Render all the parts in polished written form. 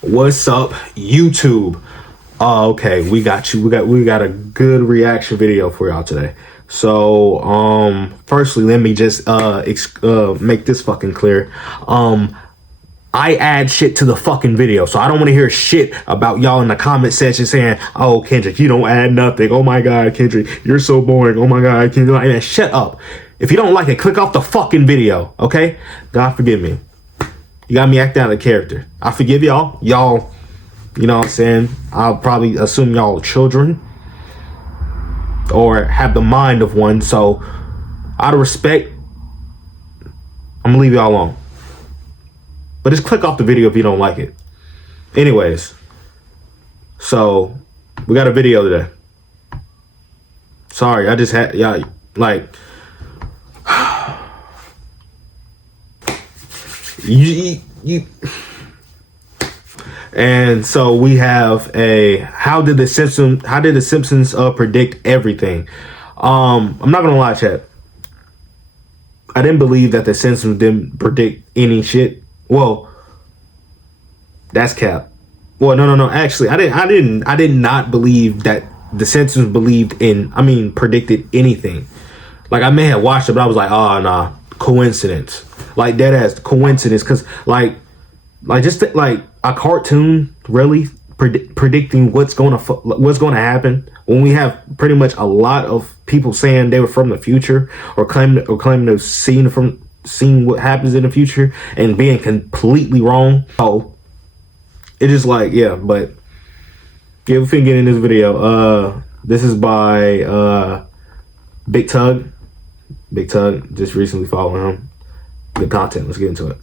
What's up, YouTube? Okay, we got you. We got a good reaction video for y'all today. So, firstly, let me just make this fucking clear. I add shit to the fucking video, so I don't want to hear shit about y'all in the comment section saying, "Oh, Kendrick, you don't add nothing. Oh my god, Kendrick, you're so boring. Oh my god, Kendrick, shut up. If you don't like it, click off the fucking video, okay? God forgive me. You got me acting out of character. I forgive y'all. Y'all, you know what I'm saying? I'll probably assume y'all are children or have the mind of one. So, out of respect, I'm gonna leave y'all alone. But just click off the video if you don't like it. Anyways, so we got a video today. Sorry, I just had y'all like you. And so we have a how did the Simpsons predict everything? I'm not gonna lie, chat. I didn't believe that the Simpsons didn't predict any shit. Well, that's cap. Well, no. Actually, I did not believe that the Simpsons predicted anything. Like, I may have watched it, but I was like, oh, nah, coincidence. Like, dead ass coincidence. Cause like a cartoon really predicting what's going to happen when we have pretty much a lot of people saying they were from the future or claiming to have seeing what happens in the future and being completely wrong. Oh, it is like, yeah, but yeah, we finna get in this video. This is by Big Tug. Big Tug, just recently following him. Good content. Let's get into it.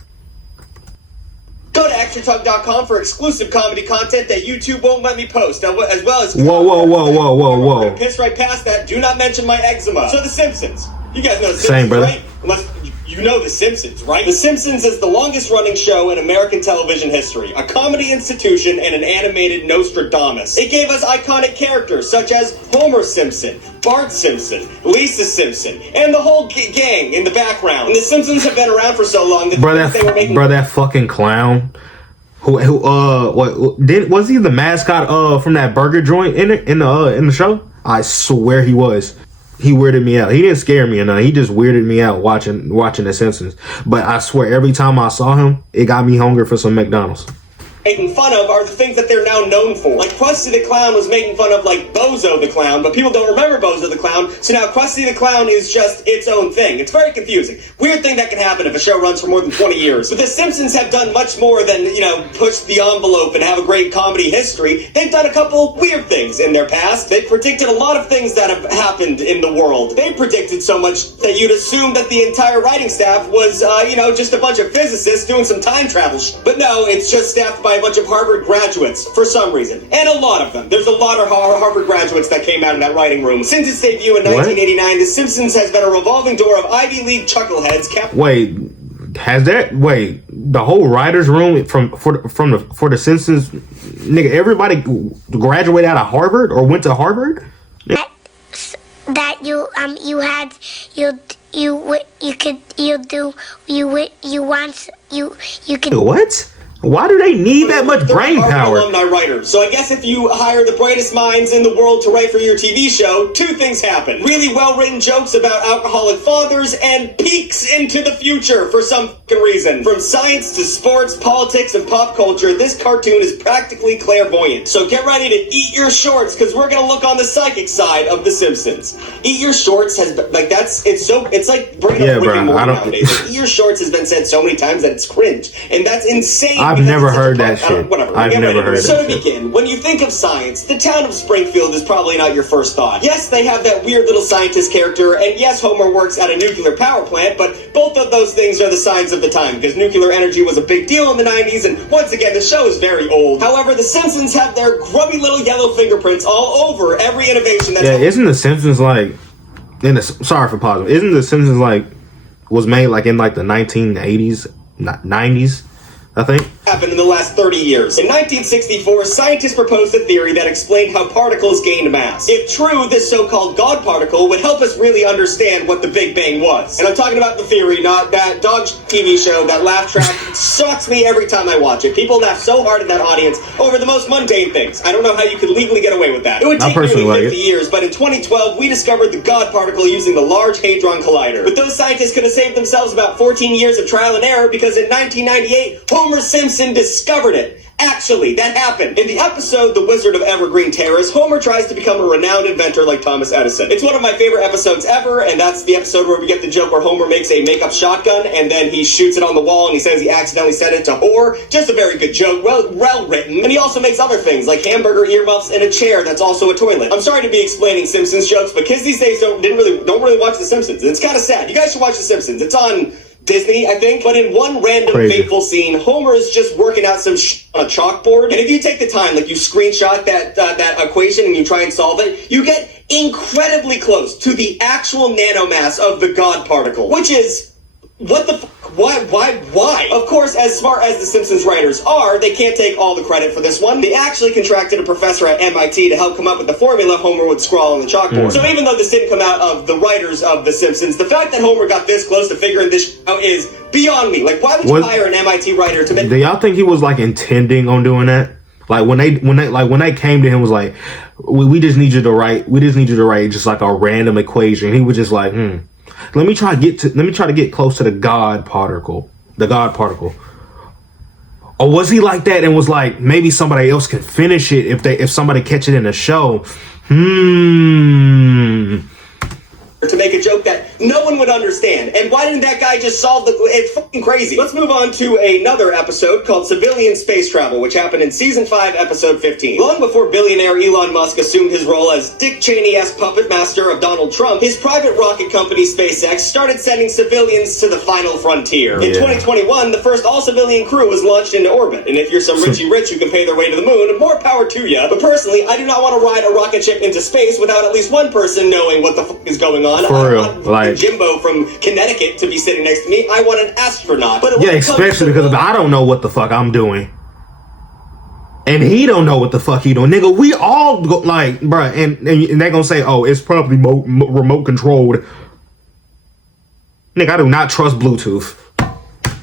Go to extratug.com for exclusive comedy content that YouTube won't let me post, as well as whoa. Piss right past that. Do not mention my eczema. So The Simpsons. You guys know The Simpsons, same, brother. Right? Unless you know The Simpsons, right? The Simpsons is the longest running show in American television history, a comedy institution and an animated Nostradamus. It gave us iconic characters such as Homer Simpson, Bart Simpson, Lisa Simpson, and the whole gang in the background. And The Simpsons have been around for so long that that fucking clown was he the mascot from that burger joint in the show? I swear he was. He weirded me out. He didn't scare me or nothing. He just weirded me out watching The Simpsons. But I swear, every time I saw him, it got me hungry for some McDonald's. Making fun of are the things that they're now known for. Like, Krusty the Clown was making fun of, like, Bozo the Clown, but people don't remember Bozo the Clown, so now Krusty the Clown is just its own thing. It's very confusing. Weird thing that can happen if a show runs for more than 20 years. But The Simpsons have done much more than, push the envelope and have a great comedy history. They've done a couple weird things in their past. They've predicted a lot of things that have happened in the world. They predicted so much that you'd assume that the entire writing staff was, just a bunch of physicists doing some time travel But no, it's just staffed by a bunch of Harvard graduates, for some reason. And a lot of them. There's a lot of Harvard graduates that came out of that writing room. Since its debut in 1989, The Simpsons has been a revolving door of Ivy League chuckleheads. The whole writers room for The Simpsons, nigga, everybody graduated out of Harvard or went to Harvard? That you could what? Why do they need that much brain power? Alumni writers. So I guess if you hire the brightest minds in the world to write for your TV show, two things happen. Really well-written jokes about alcoholic fathers and peeks into the future for some reason. From science to sports, politics, and pop culture, this cartoon is practically clairvoyant. So get ready to eat your shorts, because we're gonna look on the psychic side of The Simpsons. Eat your shorts it's like bringing up Rick and Morty nowadays. Like, eat your shorts has been said so many times that it's cringe. And that's insane. I've never heard that shit. I've never heard that shit. So to begin, when you think of science, the town of Springfield is probably not your first thought. Yes, they have that weird little scientist character, and yes, Homer works at a nuclear power plant, but both of those things are the signs of the time, because nuclear energy was a big deal in the 90s, and once again, the show is very old. However, the Simpsons have their grubby little yellow fingerprints all over every innovation that's... Yeah, isn't the Simpsons sorry for pausing, isn't the Simpsons was made in the 1980s, 90s, I think? happened in the last 30 years. In 1964, scientists proposed a theory that explained how particles gained mass. If true, this so-called God particle would help us really understand what the Big Bang was. And I'm talking about the theory, not that dog TV show, that laugh track. It sucks me every time I watch it. People laugh so hard in that audience over the most mundane things. I don't know how you could legally get away with that. It would take nearly 50 years, but in 2012, we discovered the God particle using the Large Hadron Collider. But those scientists could have saved themselves about 14 years of trial and error because in 1998, Homer Simpson discovered it. Actually, that happened. In the episode The Wizard of Evergreen Terrace, Homer tries to become a renowned inventor like Thomas Edison. It's one of my favorite episodes ever, and that's the episode where we get the joke where Homer makes a makeup shotgun and then he shoots it on the wall and he says he accidentally set it to whore. Just a very good joke, well written. And he also makes other things like hamburger earmuffs and a chair that's also a toilet. I'm sorry to be explaining Simpsons jokes, but kids these days don't really watch The Simpsons. And it's kind of sad. You guys should watch The Simpsons. It's on Disney, I think. But in one random fateful scene, Homer is just working out some on a chalkboard. And if you take the time, like you screenshot that equation and you try and solve it, you get incredibly close to the actual nanomass of the God particle, which is what the why? Of course, as smart as the Simpsons writers are, they can't take all the credit for this one. They actually contracted a professor at MIT to help come up with the formula Homer would scrawl on the chalkboard. So even though this didn't come out of the writers of the Simpsons, the fact that Homer got this close to figuring this out is beyond me. Like, why would you hire an MIT writer to make? Do y'all think he was like intending on doing that? Like when they came to him was like, we just need you to write just like a random equation. He was just like, Let me try to get close to the God particle. Or was he like that and was like, maybe somebody else can finish it if somebody catch it in a show? To make a joke that no one would understand. And why didn't that guy just solve it's fucking crazy. Let's move on to another episode called Civilian Space Travel, which happened in season 5, episode 15. Long before billionaire Elon Musk assumed his role as Dick Cheney-esque puppet master of Donald Trump, his private rocket company SpaceX started sending civilians to the final frontier. In 2021, the first all-civilian crew was launched into orbit. And if you're some Richie Rich who can pay their way to the moon, more power to you. But personally, I do not want to ride a rocket ship into space without at least one person knowing what the fuck is going on. For real, like Jimbo from Connecticut to be sitting next to me. I want an astronaut. But yeah, especially because I don't know what the fuck I'm doing, and he don't know what the fuck he doing, nigga. We all go, like, bruh, and they gonna say, oh, it's probably remote controlled. Nigga, I do not trust Bluetooth.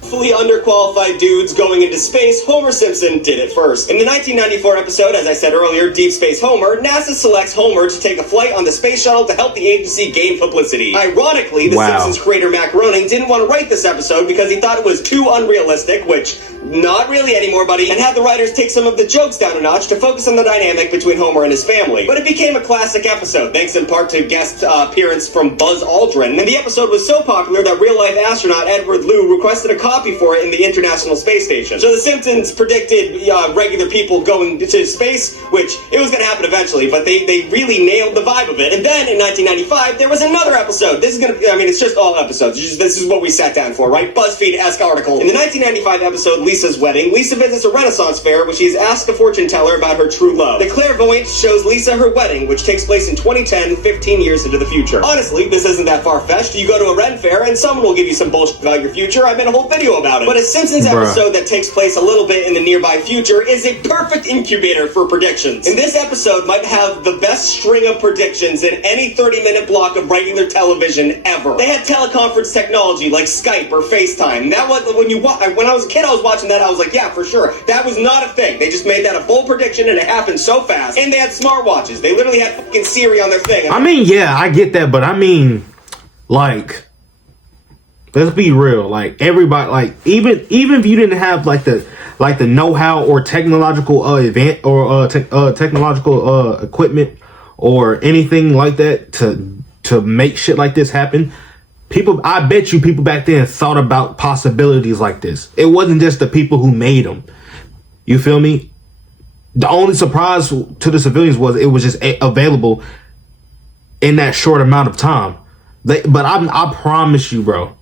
Fully underqualified dudes going into space, Homer Simpson did it first. In the 1994 episode, as I said earlier, Deep Space Homer, NASA selects Homer to take a flight on the space shuttle to help the agency gain publicity. Ironically, the Simpsons creator Matt Groening didn't want to write this episode because he thought it was too unrealistic, which not really anymore, buddy, and had the writers take some of the jokes down a notch to focus on the dynamic between Homer and his family. But it became a classic episode, thanks in part to guest appearance from Buzz Aldrin, and the episode was so popular that real-life astronaut Edward Lu requested a copy for it in the International Space Station. So the Simpsons predicted regular people going to space, which it was going to happen eventually, but they really nailed the vibe of it. And then in 1995, there was another episode. This is going to, it's just all episodes. This is what we sat down for, right? BuzzFeed-esque article. In the 1995 episode, Lisa's Wedding, Lisa visits a Renaissance fair, where she's asked a fortune teller about her true love. The clairvoyant shows Lisa her wedding, which takes place in 2010, 15 years into the future. Honestly, this isn't that far-fetched. You go to a Ren fair, and someone will give you some bullshit about your future. I made a whole video about it. But a Simpsons episode that takes place a little bit in the nearby future is a perfect incubator for predictions. And this episode might have the best string of predictions in any 30-minute block of regular television ever. They had teleconference technology like Skype or FaceTime. That was when I was a kid, I was watching that. I was like, yeah, for sure. That was not a thing. They just made that a bold prediction, and it happened so fast. And they had smartwatches. They literally had fucking Siri on their thing. I mean, yeah, I get that, but I mean, like, let's be real. Like, everybody, like, even if you didn't have like the know-how or technological event or technological equipment or anything like that to make shit like this happen, I bet you people back then thought about possibilities like this. It wasn't just the people who made them. You feel me? The only surprise to the civilians was it was just available in that short amount of time. But I promise you, bro,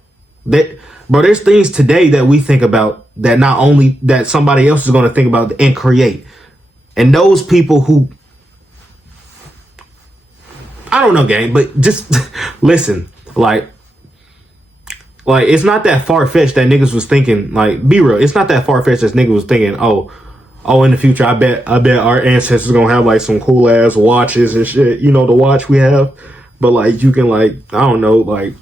there's things today that we think about that not only that somebody else is going to think about and create. And those people who, I don't know, gang, but just listen, like, Like, it's not that far-fetched that niggas was thinking, like, be real, it's not that far-fetched that niggas was thinking, oh, in the future, I bet our ancestors gonna have, like, some cool-ass watches and shit, you know, the watch we have. But, like, you can, like, I don't know, like,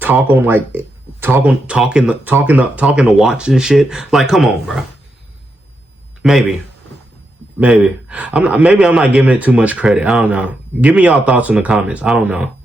talking the watch and shit. Like, come on, bro. Maybe I'm not giving it too much credit. I don't know. Give me y'all thoughts in the comments. I don't know.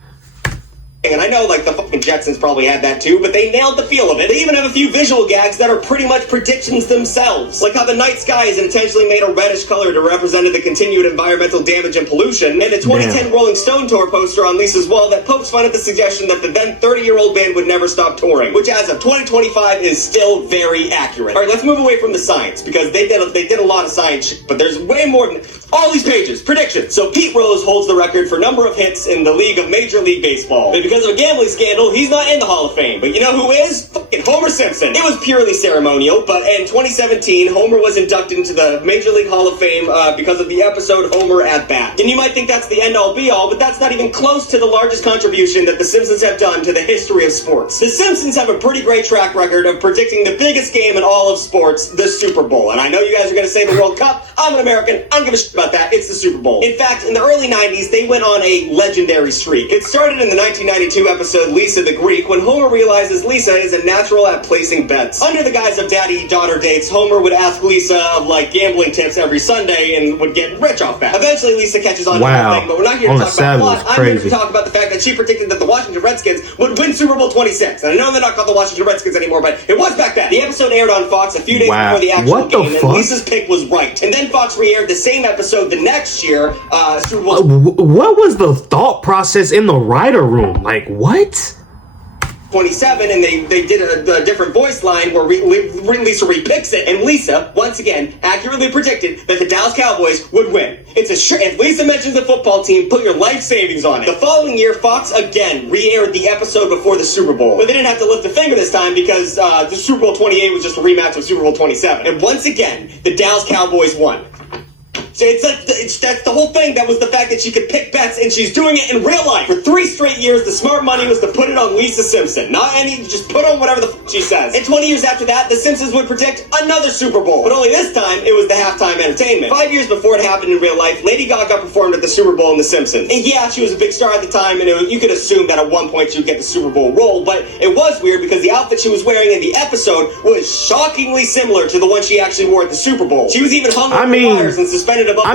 And I know, like, the fucking Jetsons probably had that too, but they nailed the feel of it. They even have a few visual gags that are pretty much predictions themselves. Like how the night sky is intentionally made a reddish color to represent the continued environmental damage and pollution, and a 2010 Rolling Stone tour poster on Lisa's wall that pokes fun at the suggestion that the then 30-year-old band would never stop touring, which as of 2025 is still very accurate. Alright, let's move away from the science, because they did a lot of science shit, but there's way more than all these pages. Predictions. So Pete Rose holds the record for number of hits in the league of Major League Baseball. But because of a gambling scandal, he's not in the Hall of Fame. But you know who is? Fucking Homer Simpson. It was purely ceremonial, but in 2017, Homer was inducted into the Major League Hall of Fame because of the episode Homer at Bat. And you might think that's the end-all be-all, but that's not even close to the largest contribution that the Simpsons have done to the history of sports. The Simpsons have a pretty great track record of predicting the biggest game in all of sports, the Super Bowl. And I know you guys are going to say the World Cup. I'm an American. I don't give a shit about that. It's the Super Bowl. In fact, in the early 90s, they went on a legendary streak. It started in the 1992 episode Lisa the Greek, when Homer realizes Lisa is a natural at placing bets. Under the guise of daddy-daughter dates, Homer would ask Lisa of, like, gambling tips every Sunday and would get rich off that. Eventually, Lisa catches on to the thing, but we're not here to talk about plot. I'm here to talk about the fact that she predicted that the Washington Redskins would win Super Bowl 26. And I know they're not called the Washington Redskins anymore, but it was back then. The episode aired on Fox a few days before the actual game, and Lisa's pick was right. And then Fox re-aired the same episode the next year, Super Bowl. What was the thought process in the writer room? Like, what? 27, and they did a different voice line where Lisa repicks it, and Lisa once again accurately predicted that the Dallas Cowboys would win. It's if Lisa mentions the football team, put your life savings on it. The following year, Fox again re-aired the episode before the Super Bowl, but they didn't have to lift a finger this time because the Super Bowl 28 was just a rematch of Super Bowl 27, and once again the Dallas Cowboys won. So that's the whole thing. That was the fact that she could pick bets, and she's doing it in real life. For 3 straight years, the smart money was to put it on Lisa Simpson. Not any, just put on whatever the she says. And 20 years after that, the Simpsons would predict another Super Bowl. But only this time, it was the halftime entertainment. 5 years before it happened in real life, Lady Gaga performed at the Super Bowl in The Simpsons. And yeah, she was a big star at the time, and you could assume that at one point she would get the Super Bowl role, but it was weird because the outfit she was wearing in the episode was shockingly similar to the one she actually wore at the Super Bowl. She was even hung on wires and suspended above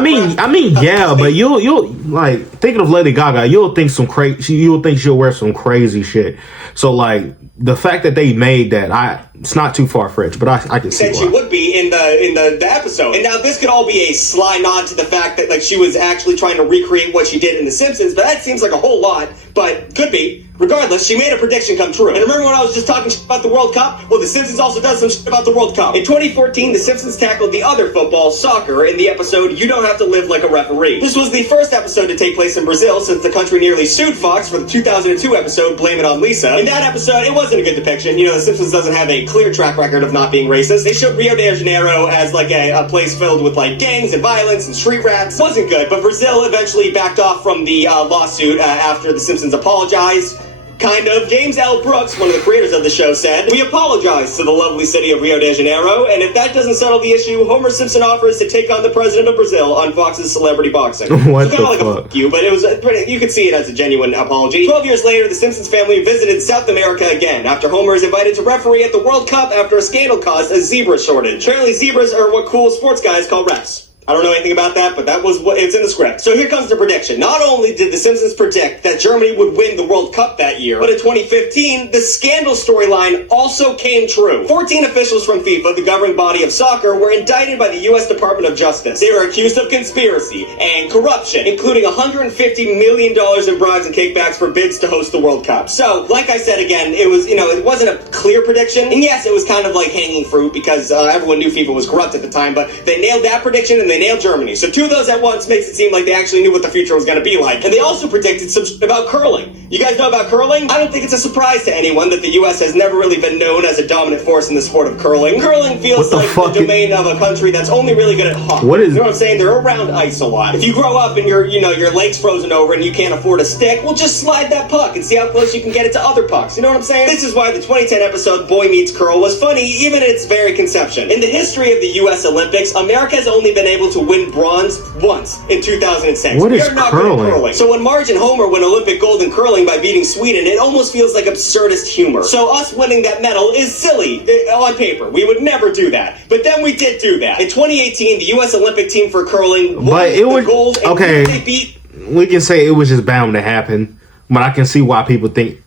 yeah, but you'll like thinking of Lady Gaga, you'll think she'll wear some crazy shit. So like the fact that they made that, it's not too far-fetched, but I can see why. She would be in the episode. And now this could all be a sly nod to the fact that like she was actually trying to recreate what she did in The Simpsons, but that seems like a whole lot, but could be. Regardless, she made a prediction come true. And remember when I was just talking shit about the World Cup? Well, The Simpsons also does some shit about the World Cup. In 2014, The Simpsons tackled the other football, soccer, in the episode You Don't Have to Live Like a Referee. This was the first episode to take place in Brazil since the country nearly sued Fox for the 2002 episode Blame It on Lisa. In that episode, it wasn't a good depiction. You know, The Simpsons doesn't have a clear track record of not being racist. They showed Rio de Janeiro as like a place filled with like gangs and violence and street rats. It wasn't good, but Brazil eventually backed off from the lawsuit after The Simpsons apologized. Kind of. James L. Brooks, one of the creators of the show, said, "We apologize to the lovely city of Rio de Janeiro, and if that doesn't settle the issue, Homer Simpson offers to take on the president of Brazil on Fox's Celebrity Boxing." What so kind of like a fuck you, but it was you could see it as a genuine apology. 12 years later, the Simpsons family visited South America again after Homer is invited to referee at the World Cup after a scandal caused a zebra shortage. Apparently, zebras are what cool sports guys call refs. I don't know anything about that, but that was what it's in the script. So here comes the prediction. Not only did The Simpsons predict that Germany would win the World Cup that year, but in 2015, the scandal storyline also came true. 14 officials from FIFA, the governing body of soccer, were indicted by the U.S. Department of Justice. They were accused of conspiracy and corruption, including $150 million in bribes and kickbacks for bids to host the World Cup. So, like I said again, it was, it wasn't a clear prediction. And yes, it was kind of like hanging fruit because everyone knew FIFA was corrupt at the time, but they nailed that prediction and they nailed Germany. So two of those at once makes it seem like they actually knew what the future was going to be like. And they also predicted some shit about curling. You guys know about curling? I don't think it's a surprise to anyone that the U.S. has never really been known as a dominant force in the sport of curling. Curling feels like the domain of a country that's only really good at hockey. What is? You know what I'm saying? They're around ice a lot. If you grow up and your leg's frozen over and you can't afford a stick, well, just slide that puck and see how close you can get it to other pucks. You know what I'm saying? This is why the 2010 episode Boy Meets Curl was funny, even in its very conception. In the history of the U.S. Olympics, America has only been able to win bronze once in 2006. What is curling? So when Marge and Homer win Olympic gold in curling by beating Sweden, it almost feels like absurdist humor. So us winning that medal is silly on paper. We would never do that. But then we did do that. In 2018, the U.S. Olympic team for curling won the gold. Okay, they beat. We can say it was just bound to happen, but I can see why people think.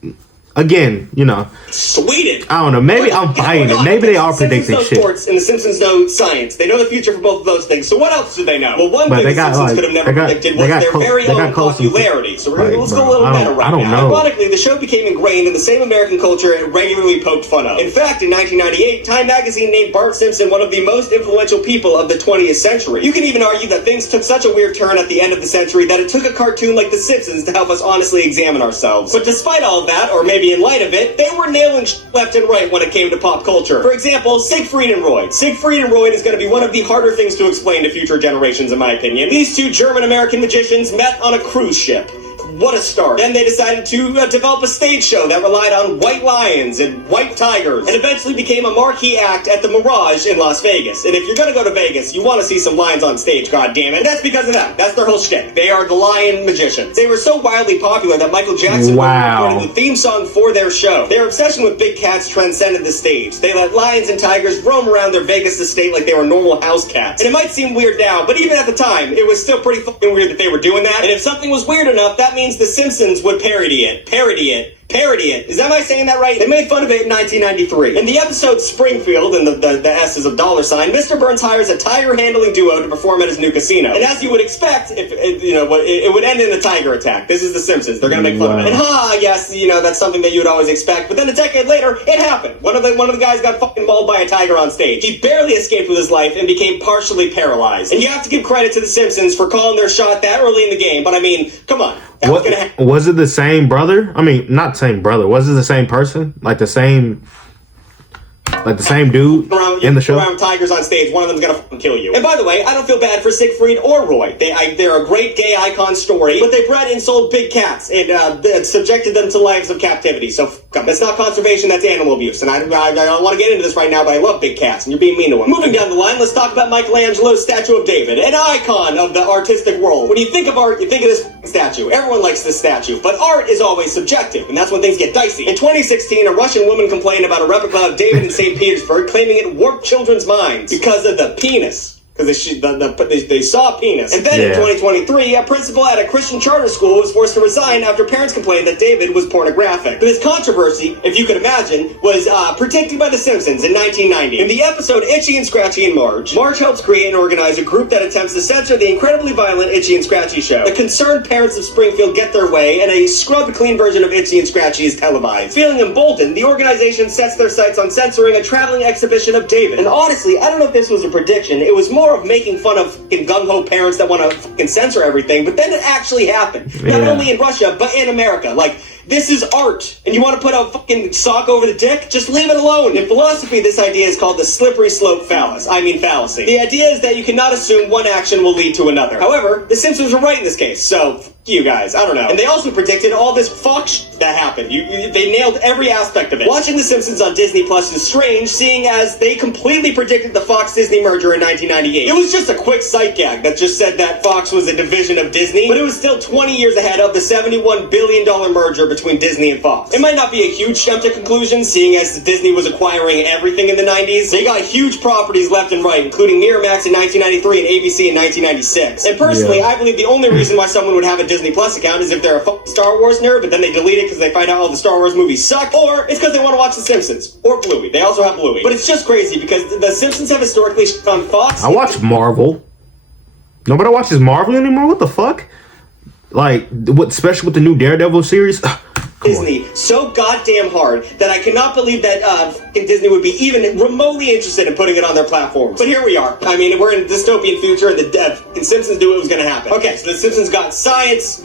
Again, Sweden. I don't know. Maybe I'm buying it. Maybe they are predicting shit. Sports and the Simpsons know science. They know the future for both of those things. So what else do they know? Well, one thing the Simpsons could have never predicted was their very own popularity. So let's go a little meta right now. Ironically, the show became ingrained in the same American culture it regularly poked fun of. In fact, in 1998, Time magazine named Bart Simpson one of the most influential people of the 20th century. You can even argue that things took such a weird turn at the end of the century that it took a cartoon like The Simpsons to help us honestly examine ourselves. But despite all of that, or maybe in light of it, they were nailing left and right when it came to pop culture. For example, Siegfried and Roy. Siegfried and Roy is going to be one of the harder things to explain to future generations, in my opinion. These two German-American magicians met on a cruise ship. What a start. Then they decided to develop a stage show that relied on white lions and white tigers, and eventually became a marquee act at the Mirage in Las Vegas. And if you're gonna go to Vegas, you want to see some lions on stage, goddammit. And that's because of them. That's their whole shtick. They are the lion magicians. They were so wildly popular that Michael Jackson recorded the theme song for their show. Their obsession with big cats transcended the stage. They let lions and tigers roam around their Vegas estate like they were normal house cats. And it might seem weird now, but even at the time, it was still pretty fucking weird that they were doing that. And if something was weird enough, that means The Simpsons would parody it. Is that, am I saying that right? They made fun of it in 1993. In the episode Springfield, and the S is of $, Mr. Burns hires a tiger-handling duo to perform at his new casino. And as you would expect, it would end in a tiger attack. This is The Simpsons. They're gonna make fun of it. And yes, that's something that you would always expect. But then a decade later, it happened. One of the guys got fucking mauled by a tiger on stage. He barely escaped with his life and became partially paralyzed. And you have to give credit to The Simpsons for calling their shot that early in the game. But I mean, come on. Was it the same brother? I mean, not same brother. Was it the same person? Like the same dude in the show? Around tigers on stage, one of them's gonna fucking kill you. And by the way, I don't feel bad for Siegfried or Roy. They're a great gay icon story, but they bred and sold big cats and subjected them to lives of captivity. So that's not conservation, that's animal abuse. And I don't want to get into this right now, but I love big cats, and you're being mean to them. Moving down the line, let's talk about Michelangelo's statue of David, an icon of the artistic world. When you think of art, you think of this statue. Everyone likes this statue, but art is always subjective, and that's when things get dicey. In 2016, a Russian woman complained about a replica of David in St. Petersburg, claiming it warped children's minds because of the penis. Because they saw a penis. And then in 2023, a principal at a Christian charter school was forced to resign after parents complained that David was pornographic. But this controversy, if you could imagine, was predicted by The Simpsons in 1990. In the episode Itchy and Scratchy and Marge helps create and organize a group that attempts to censor the incredibly violent Itchy and Scratchy show. The concerned parents of Springfield get their way, and a scrubbed clean version of Itchy and Scratchy is televised. Feeling emboldened, the organization sets their sights on censoring a traveling exhibition of David. And honestly, I don't know if this was a prediction. It was more of making fun of fucking gung-ho parents that want to fucking censor everything, but then it actually happened. Not only in Russia, but in America. Like, this is art, and you want to put a fucking sock over the dick? Just leave it alone. In philosophy, this idea is called the slippery slope fallacy. The idea is that you cannot assume one action will lead to another. However, The Simpsons were right in this case, so you guys, I don't know. And they also predicted all this fuck that happened. They nailed every aspect of it. Watching The Simpsons on Disney Plus is strange, seeing as they completely predicted the Fox-Disney merger in 1998. It was just a quick sight gag that just said that Fox was a division of Disney, but it was still 20 years ahead of the $71 billion merger between Disney and Fox. It might not be a huge jump to conclusion, seeing as Disney was acquiring everything in the 90s. They got huge properties left and right, including Miramax in 1993 and ABC in 1996. And personally, I believe the only reason why someone would have a Disney Plus account is if they're a fucking Star Wars nerd, but then they delete it because they find out all the Star Wars movies suck, or it's because they want to watch The Simpsons, or Bluey. They also have Bluey. But it's just crazy because The Simpsons have historically shit on Fox. I watch Marvel. Nobody watches Marvel anymore? What the fuck? Like, especially with the new Daredevil series? Disney so goddamn hard that I cannot believe that Disney would be even remotely interested in putting it on their platforms. But here we are. I mean, we're in a dystopian future, and the Simpsons knew it was going to happen. Okay, so the Simpsons got science,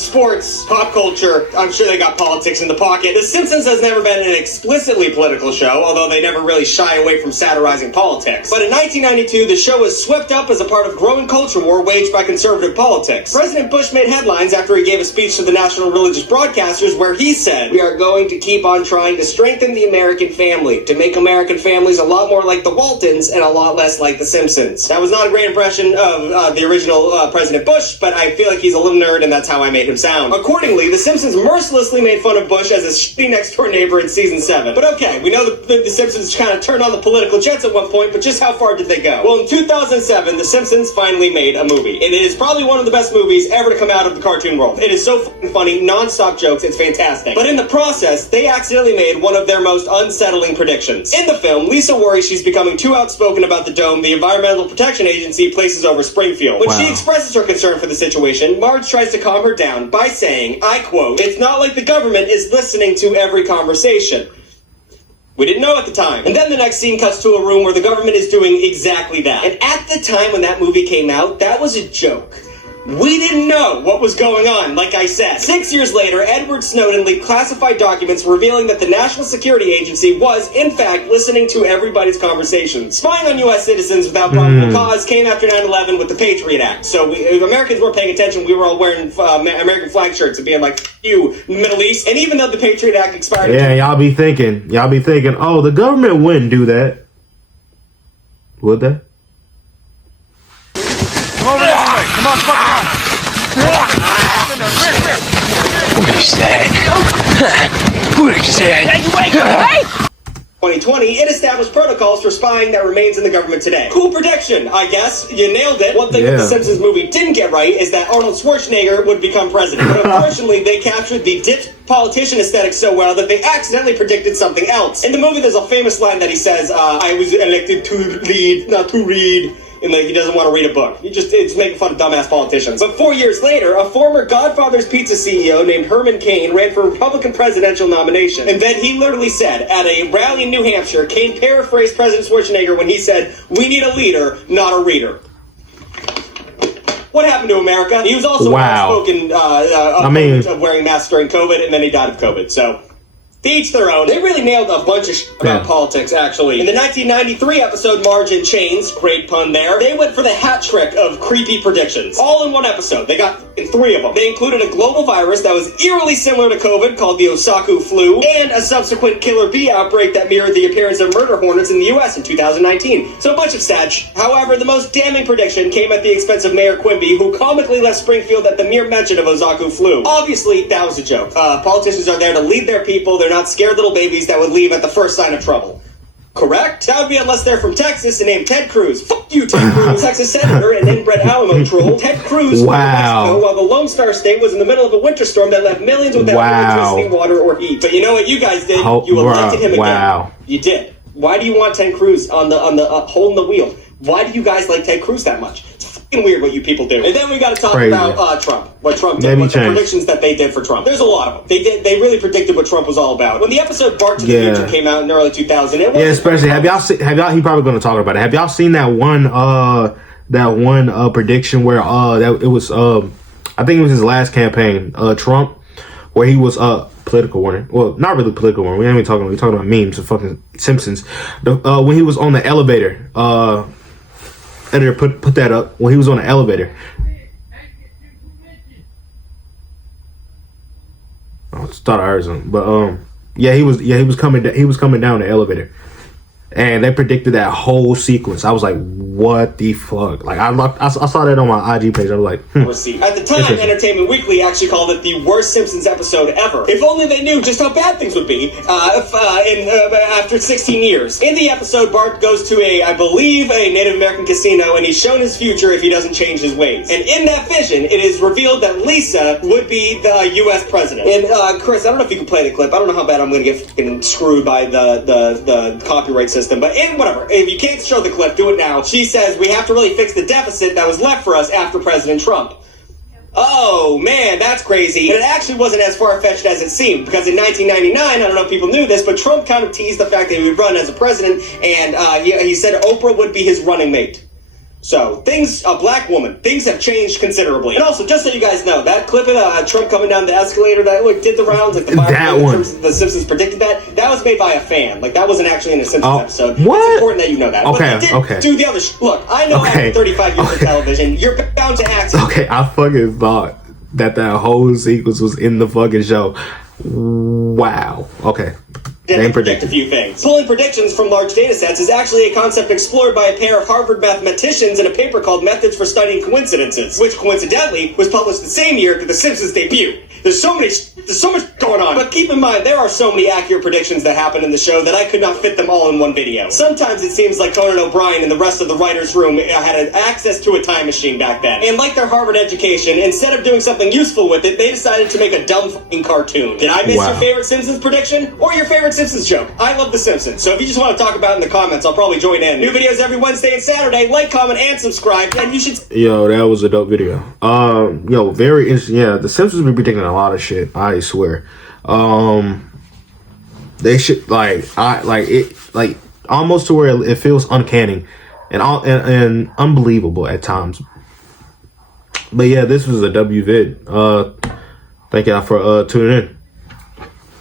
sports, pop culture. I'm sure they got politics in the pocket. The Simpsons has never been an explicitly political show, although they never really shy away from satirizing politics. But in 1992, the show was swept up as a part of growing culture war waged by conservative politics. President Bush made headlines after he gave a speech to the national religious broadcasters where he said, "We are going to keep on trying to strengthen the American family, to make American families a lot more like the Waltons and a lot less like the Simpsons." That was not a great impression of the original President Bush, but I feel like he's a little nerd and that's how I made him sound. Accordingly, the Simpsons mercilessly made fun of Bush as a shitty next-door neighbor in season 7. But okay, we know the Simpsons kind of turned on the political jets at one point, but just how far did they go? Well, in 2007, the Simpsons finally made a movie. And it is probably one of the best movies ever to come out of the cartoon world. It is so fucking funny, non-stop jokes, it's fantastic. But in the process, they accidentally made one of their most unsettling predictions. In the film, Lisa worries she's becoming too outspoken about the dome the Environmental Protection Agency places over Springfield. When she expresses her concern for the situation, Marge tries to calm her down by saying, I quote, "It's not like the government is listening to every conversation." We didn't know at the time. And then the next scene cuts to a room where the government is doing exactly that. And at the time when that movie came out, that was a joke. We didn't know what was going on, like I said. 6 years later, Edward Snowden leaked classified documents revealing that the National Security Agency was, in fact, listening to everybody's conversations. Spying on U.S. citizens without probable cause came after 9/11 with the Patriot Act. So if Americans weren't paying attention, we were all wearing American flag shirts and being like, you, Middle East. And even though the Patriot Act expired... Yeah, y'all be thinking, oh, the government wouldn't do that. Would they? Come over this way. Come on, fuck on. What is that? What is that? Hey, wake up! Hey! 2020, it established protocols for spying that remains in the government today. Cool prediction, I guess. You nailed it. One thing that the Simpsons movie didn't get right is that Arnold Schwarzenegger would become president. But unfortunately, they captured the dipped politician aesthetic so well that they accidentally predicted something else. In the movie, there's a famous line that he says, I was elected to lead, not to read. And he doesn't want to read a book. It's making fun of dumbass politicians. But 4 years later, a former Godfather's Pizza CEO named Herman Cain ran for a Republican presidential nomination. And then he literally said, at a rally in New Hampshire, Cain paraphrased President Schwarzenegger when he said, "We need a leader, not a reader." What happened to America? He was also outspoken of wearing masks during COVID, and then he died of COVID. So... to each their own. They really nailed a bunch of shit about politics, actually. In the 1993 episode Marge in Chains, great pun there, they went for the hat trick of creepy predictions. All in one episode. They got 3 of them. They included a global virus that was eerily similar to COVID called the Osaku flu, and a subsequent killer bee outbreak that mirrored the appearance of murder hornets in the US in 2019. So a bunch of sad shit. However, the most damning prediction came at the expense of Mayor Quimby, who comically left Springfield at the mere mention of Osaku flu. Obviously, that was a joke. Politicians are there to lead their people. They're not scared little babies that would leave at the first sign of trouble. Correct? That would be unless they're from Texas and named Ted Cruz. Fuck you, Ted Cruz. Texas senator and inbred Alamo troll. Ted Cruz flew to Mexico while the Lone Star State was in the middle of a winter storm that left millions without electricity, water, or heat. But you know what you guys did? You elected him again. You did. Why do you want Ted Cruz on the holding the wheel? Why do you guys like Ted Cruz that much? It's fucking weird what you people do. And then we got to talk about Trump. What Trump did. What the predictions that they did for Trump. There's a lot of them. They really predicted what Trump was all about. When the episode Bark to the Future came out in the early 2000s, it was especially have y'all he probably going to talk about it. Have y'all seen that one prediction where that it was I think it was his last campaign, Trump, where he was political warning. Well, not really political warning. We ain't even talking. We're talking about memes and fucking Simpsons. When he was on the elevator, editor put that up. When he was on the elevator. Oh, it's thought I heard something, but he was coming down the elevator. And they predicted that whole sequence. I was like, what the fuck? Like, I saw that on my IG page. I was like, At the time, Entertainment Weekly actually called it the worst Simpsons episode ever. If only they knew just how bad things would be after 16 years. In the episode, Bart goes to I believe, a Native American casino, and he's shown his future if he doesn't change his ways. And in that vision, it is revealed that Lisa would be the U.S. president. And Chris, I don't know if you can play the clip. I don't know how bad I'm going to get fucking screwed by the copyright system. But whatever, if you can't show the clip, do it now. She says we have to really fix the deficit that was left for us after President Trump. oh man, that's crazy. And it actually wasn't as far-fetched as it seemed, because in 1999, I don't know if people knew this, but Trump kind of teased the fact that he would run as a president, and he said Oprah would be his running mate. So, a black woman, things have changed considerably. And also, just so you guys know, that clip of Trump coming down the escalator that did the rounds, like the Simpsons predicted that was made by a fan. Like, that wasn't actually in a Simpsons episode. What? It's important that you know that. Okay. Do the other look, I know after 35 years of television, you're bound to act. Okay, I fucking thought that whole sequence was in the fucking show. Wow. Okay. Didn't predict a few things. Pulling predictions from large data sets is actually a concept explored by a pair of Harvard mathematicians in a paper called Methods for Studying Coincidences, which coincidentally was published the same year that The Simpsons debuted. There's so much going on. But keep in mind, there are so many accurate predictions that happen in the show that I could not fit them all in one video. Sometimes it seems like Conan O'Brien and the rest of the writers' room had access to a time machine back then. And like their Harvard education, instead of doing something useful with it, they decided to make a dumb fucking cartoon. Did I miss your favorite Simpsons prediction? Or your favorite Simpsons joke? I love The Simpsons, so if you just want to talk about it in the comments, I'll probably join in. New videos every Wednesday and Saturday. Like, comment, and subscribe, and you should... Yo, that was a dope video. Very interesting. Yeah, The Simpsons be predicting a lot of shit, I swear. They should almost to where it feels uncanny and unbelievable at times. But yeah, this was a W vid. Thank y'all for tuning in.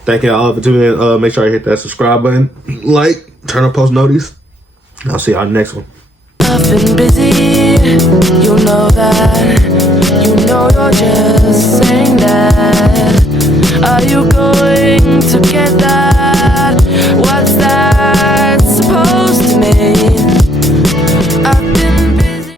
Thank y'all for tuning in. Make sure you hit that subscribe button, like, turn on post notice. I'll see y'all in the next one. I've been busy, you know that. You know you're just saying that. Are you going to get that?